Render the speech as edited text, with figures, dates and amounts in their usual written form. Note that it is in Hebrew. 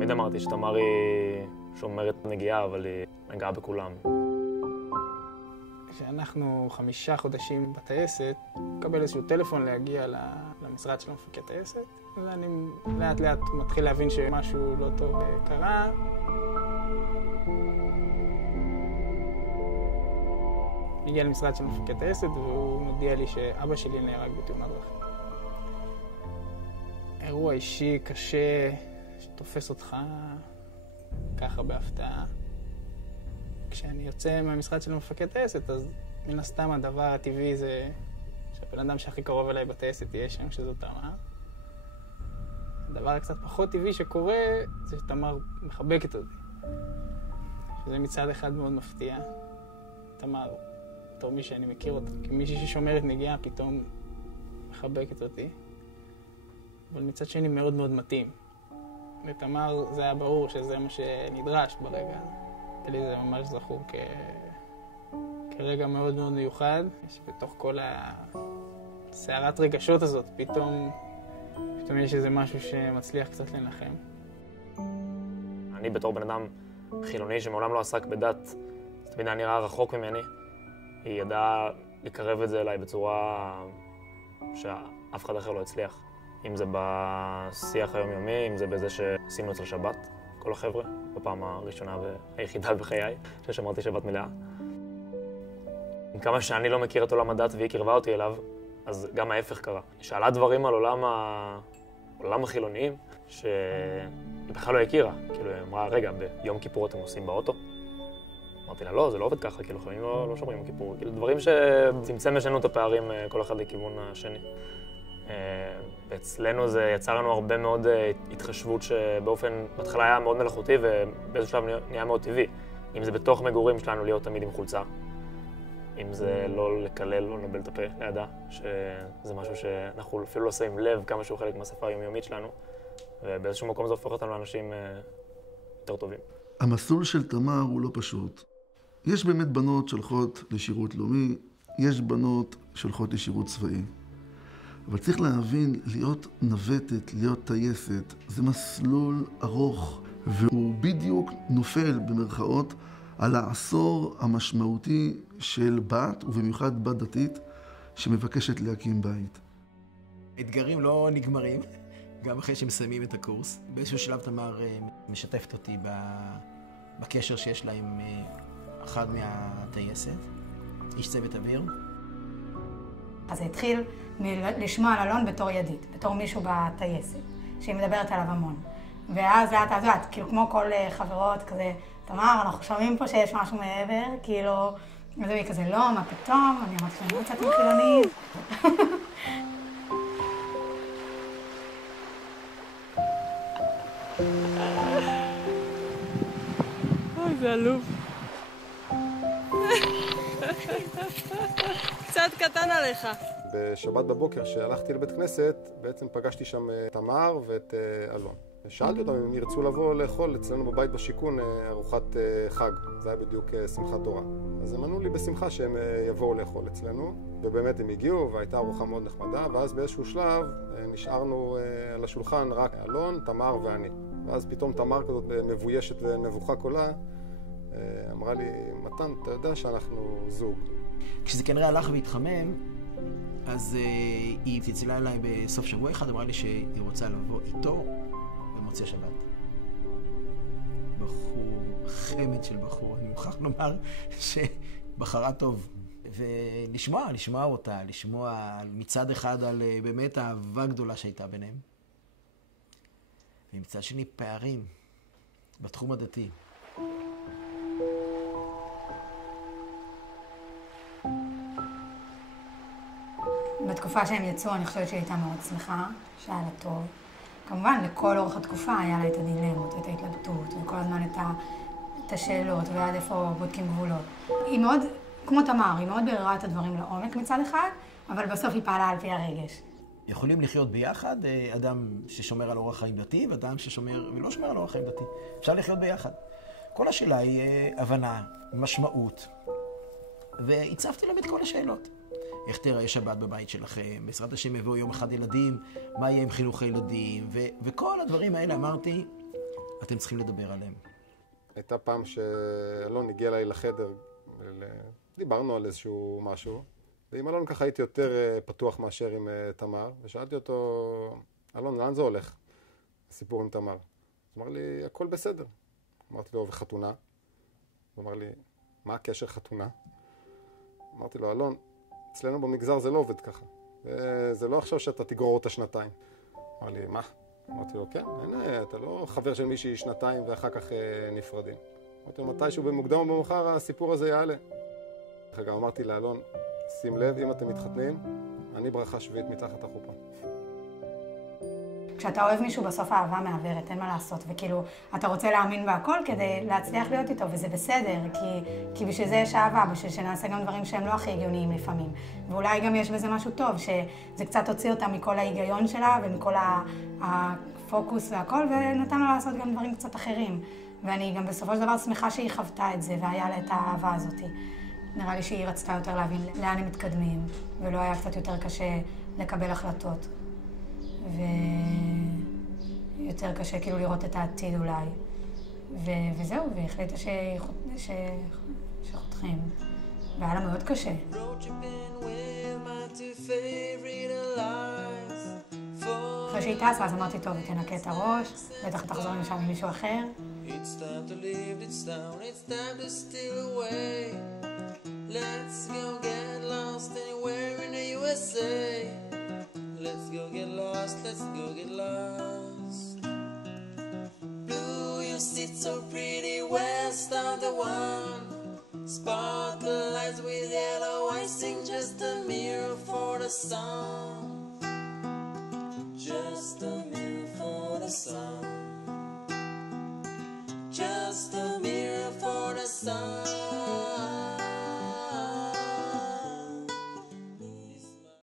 תמיד אמרתי שתמר היא שומרת נגיעה, אבל היא נגעה בכולם. כשאנחנו 5 חודשים בטייסת, מקבל איזשהו טלפון להגיע למשרד של מפקד טייסת, ואני לאט לאט מתחיל להבין שמשהו לא טוב קרה. הגיע למשרד של מפקד טייסת והוא מודיע לי שאבא שלי נהרג בתאונת דרכים. אירוע אישי קשה שתופס אותך ככה בהפתעה. כשאני יוצא מהמשרד של מפקד טייסת, אז מן הסתם הדבר הטבעי זה שהבן אדם שהכי קרוב אליי בטייסת יהיה שם, שזו תמר. הדבר הקצת פחות טבעי שקורה זה שתמר מחבקת אותי. שזה מצד אחד מאוד מפתיע. תמר, בתור מי שאני מכיר אותה, כמישהי ששומרת נגיעה, פתאום מחבקת אותי. אבל מצד שני מאוד מאוד מתאים. לתמר זה היה ברור שזה מה שנדרש ברגע הזה. לי זה ממש זכור כרגע מאוד מאוד מיוחד, שבתוך כל הסערת רגשות הזאת, פתאום יש איזה משהו שמצליח קצת לנחם. אני בתור בן אדם חילוני שמעולם לא עסק בדת, תמיד היה נראה רחוק ממני. היא ידעה לקרב את זה אליי בצורה שאף אחד אחר לא הצליח. אם זה בשיח היומיומי, אם זה בזה שעשינו אצל שבת, כל החבר'ה, בפעם הראשונה והיחידה בחיי, ששמרתי שבת מלאה. עם כמה שאני לא מכיר את עולם הדת והיא קרבה אותי אליו, אז גם ההפך קרה. היא שאלה דברים על עולם החילוניים, שהיא בכלל לא הכירה. כאילו, היא אמרה, רגע, ביום כיפור אתם נוסעים באוטו? אמרתי לה, לא, זה לא עובד ככה, כאילו, חילונים לא שומרים יום כיפור. כאילו, דברים שצמצם לשנו את הפערים כל אחד לכיוון השני. ואצלנו זה יצר לנו הרבה מאוד התחשבות שבאופן בהתחלה היה מאוד מלאכותי ובאיזשהו שלב נהיה מאוד טבעי. אם זה בתוך מגורים שלנו להיות תמיד עם חולצה, אם זה לא לקלל, לא לנבל את הפה לידה, שזה משהו שאנחנו אפילו לא שמים לב כמה שהוא חלק מהשפה היומיומית שלנו, ובאיזשהו מקום זה הופך אותנו לאנשים יותר טובים. המסלול של תמר הוא לא פשוט. יש באמת בנות שהולכות לשירות לאומי, יש בנות שהולכות לשירות צבאי. אבל צריך להבין, להיות נווטת, להיות טייסת, זה מסלול ארוך, והוא בדיוק נופל במרכאות על העשור המשמעותי של בת, ובמיוחד בת דתית, שמבקשת להקים בית. האתגרים לא נגמרים, גם אחרי שמסיימים את הקורס. באיזשהו שלב תמר משתפת אותי בקשר שיש לה עם אחד מהטייסת, איש צוות אוויר. אז זה התחיל לשמוע על אלון בתור ידיד, בתור מישהו בטייסת, שהיא מדברת עליו המון. ואז לאט לאט, כאילו כמו כל חברות, כזה, תמר, אנחנו שומעים פה שיש משהו מעבר, כאילו, אז היא כזה, לא, מה פתאום? אני אמרתי שאני קצת חילונית. אוי, זה עלוב. קצת קטן עליך. בשבת בבוקר, שהלכתי לבית כנסת, בעצם פגשתי שם תמר ואת אלון. שאלתי אותם אם ירצו לבוא לאכול אצלנו בבית בשיכון ארוחת חג. זה היה בדיוק שמחת תורה. אז הם ענו לי בשמחה שהם יבואו לאכול אצלנו, ובאמת הם הגיעו והייתה ארוחה מאוד נחמדה, ואז באיזשהו שלב נשארנו על השולחן רק אלון, תמר ואני. ואז פתאום תמר כזאת מבוישת ונבוכה קולה, אמרה לי, מתן, אתה יודע שאנחנו זוג. כשזה כנראה הלך והתחמם, אז היא צלצלה אליי בסוף שבוע אחד, אמרה לי שהיא רוצה לבוא איתו במוצאי שבת. בחור, חמד של בחור, אני מוכרח לומר שבחרה טוב. ולשמוע אותה, לשמוע מצד אחד על באמת האהבה גדולה שהייתה ביניהם. ומצד שני פערים בתחום הדתי. בתקופה שהם יצאו, אני חושבת שהיא הייתה מאוד שמחה, שהיה לה טוב. כמובן, לכל אורך התקופה היה לה את הדילמות, את ההתלבטות, וכל הזמן את השאלות, ועד איפה בודקים גבולות. היא מאוד, כמו תמר, היא מאוד בררה את הדברים לעומק מצד אחד, אבל בסוף היא פעלה על פי הרגש. יכולים לחיות ביחד, אדם ששומר על אורח חיים דתי, ואדם ששומר ולא שומר על אורח חיים דתי. אפשר לחיות ביחד. כל השאלה היא הבנה, משמעות, והצפתי להם את כל השאלות. איך תראה שבת בבית שלכם, בעזרת השם יבואו יום אחד ילדים, מה יהיה עם חינוך הילדים, וכל הדברים האלה אמרתי, אתם צריכים לדבר עליהם. הייתה פעם שאלון הגיע אליי לחדר, דיברנו על איזשהו משהו, ועם אלון ככה הייתי יותר פתוח מאשר עם תמר, ושאלתי אותו, אלון, לאן זה הולך? הסיפור עם תמר. הוא אמר לי, הכל בסדר. אמרתי לו, וחתונה? הוא אמר לי, מה הקשר חתונה? אמרתי לו, אלון, אצלנו במגזר זה לא עובד ככה. זה לא עכשיו שאתה תגרור אותה שנתיים. אמר לי, מה? אמרתי לו, כן, אתה לא חבר של מישהי שנתיים ואחר כך נפרדים. אמרתי לו, מתישהו במוקדם או במאוחר הסיפור הזה יעלה. גם אמרתי לאלון, שים לב, אם אתם מתחתנים, אני ברכה שביעית מתחת החופה. כשאתה אוהב מישהו, בסוף האהבה מעברת, אין מה לעשות, וכאילו, אתה רוצה להאמין בהכל כדי להצליח להיות איתו, וזה בסדר, כי בשביל זה יש אהבה, בשביל שנעשה גם דברים שהם לא הכי הגיוניים לפעמים. ואולי גם יש בזה משהו טוב, שזה קצת הוציא אותה מכל ההיגיון שלה, ומכל הפוקוס והכל, ונתן לה לעשות גם דברים קצת אחרים. ואני גם בסופו של דבר שמחה שהיא חוותה את זה, והיה לה את האהבה הזאת. נראה לי שהיא רצתה יותר להבין לאן הם מתקדמים, ולא היה קצת יותר קשה לקבל החלטות. ויותר קשה כאילו לראות את העתיד אולי. וזהו, והחליטה שחותכים. והיה לה מאוד קשה. אחרי שהיא טסה, אז אמרתי, טוב, תנקה את הראש, בטח תחזור לשם עם מישהו אחר. Let's go get lost anywhere in the USA. Let's go get lost, let's go get lost. Blue, you sit so pretty west of the one. Sparkle lights with yellow icing, just a mirror for the sun. Just a mirror for the sun. Just a mirror for the sun.